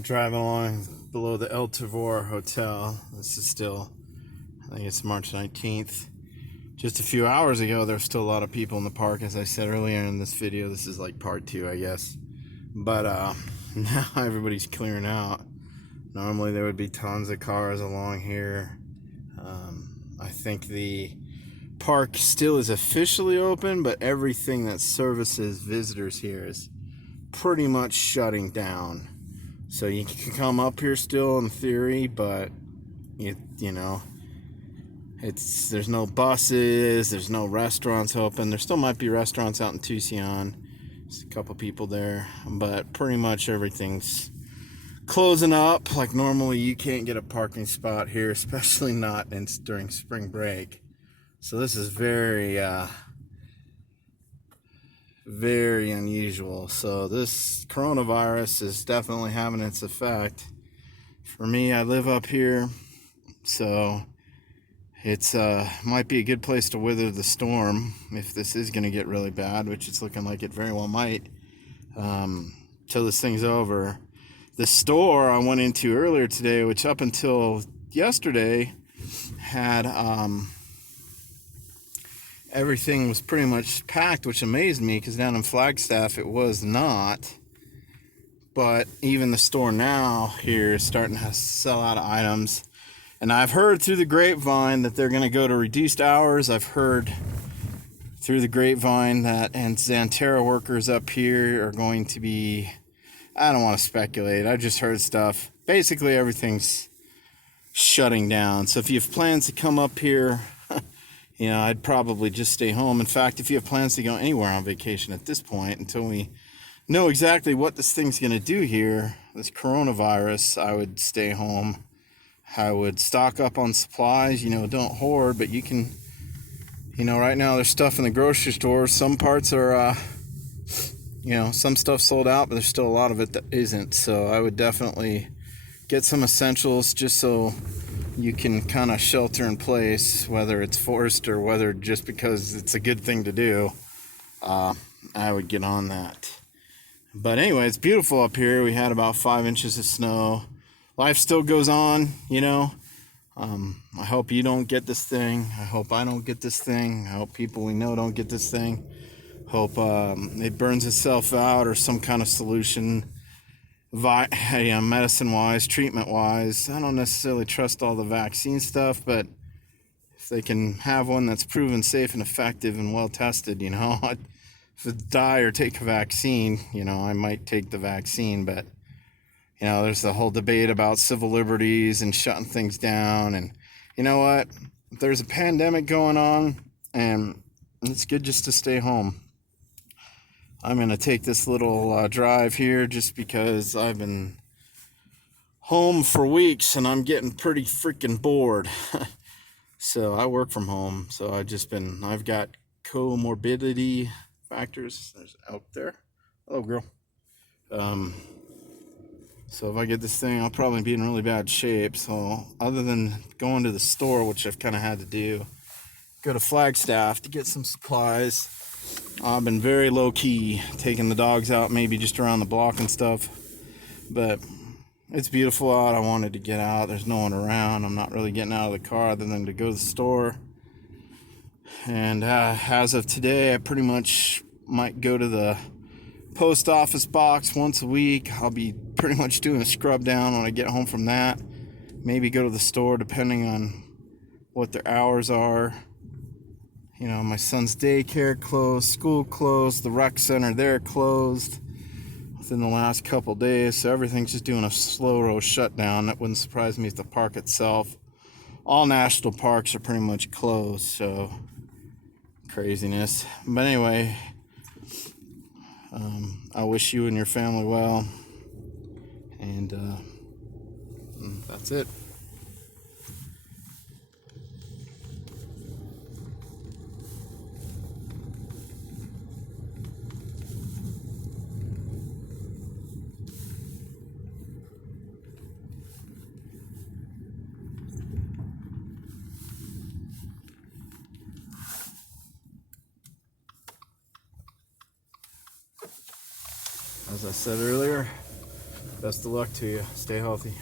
Driving along below the El Tavor Hotel. This is still, I think it's March 19th. Just a few hours ago, there were still a lot of people in the park. As I said earlier in this video, this is like part 2, I guess. But now everybody's clearing out. Normally there would be tons of cars along here. I think the park still is officially open, but everything that services visitors here is pretty much shutting down. So you can come up here still in theory, but you know, there's no buses, there's no restaurants open. There still might be restaurants out in Tusayan. There's a couple people there, but pretty much everything's closing up. Like normally you can't get a parking spot here, especially not during spring break. So this is very very unusual. So this coronavirus is definitely having its effect. For me, I live up here, so it's might be a good place to weather the storm if this is going to get really bad, which it's looking like it very well might, till this thing's over. The store I went into earlier today, which up until yesterday had everything was pretty much packed, which amazed me because down in Flagstaff it was not. But even the store now here is starting to sell out of items. And I've heard through the grapevine that they're going to go to reduced hours. I've heard through the grapevine that Xanterra workers up here are going to be, I don't want to speculate, I just heard stuff. Basically everything's shutting down. So if you have plans to come up here, you know, I'd probably just stay home. In fact, if you have plans to go anywhere on vacation at this point, until we know exactly what this thing's going to do here, this coronavirus, I would stay home. I would stock up on supplies, you know, don't hoard, but you can, you know, right now there's stuff in the grocery store. Some parts are, you know, some stuff's sold out, but there's still a lot of it that isn't. So I would definitely get some essentials just so you can kind of shelter in place, whether it's forced or whether just because it's a good thing to do. I would get on that. But anyway, it's beautiful up here. We had about 5 inches of snow. Life still goes on, you know. I hope you don't get this thing. I hope I don't get this thing. I hope people we know don't get this thing. Hope it burns itself out or some kind of solution, medicine-wise, treatment-wise. I don't necessarily trust all the vaccine stuff, but if they can have one that's proven safe and effective and well-tested, you know, if I die or take a vaccine, you know, I might take the vaccine, but you know, there's the whole debate about civil liberties and shutting things down. And you know what? There's a pandemic going on, and it's good just to stay home. I'm going to take this little drive here just because I've been home for weeks, and I'm getting pretty freaking bored. So I work from home, so I've got comorbidity factors. There's out there. Hello, girl. So if I get this thing, I'll probably be in really bad shape. So other than going to the store, which I've kind of had to do, go to Flagstaff to get some supplies. I've been very low-key, taking the dogs out maybe just around the block and stuff. But it's beautiful out. I wanted to get out. There's no one around. I'm not really getting out of the car other than to go to the store. And as of today, I pretty much might go to the post office box once a week. I'll be pretty much doing a scrub down when I get home from that. Maybe go to the store depending on what their hours are. You know, my son's daycare closed, school closed, the rec center, they're closed within the last couple days. So everything's just doing a slow shutdown. That wouldn't surprise me if the park itself, all national parks are pretty much closed. So craziness. But anyway, I wish you and your family well, and that's it. As I said earlier, Best of luck to you. Stay healthy.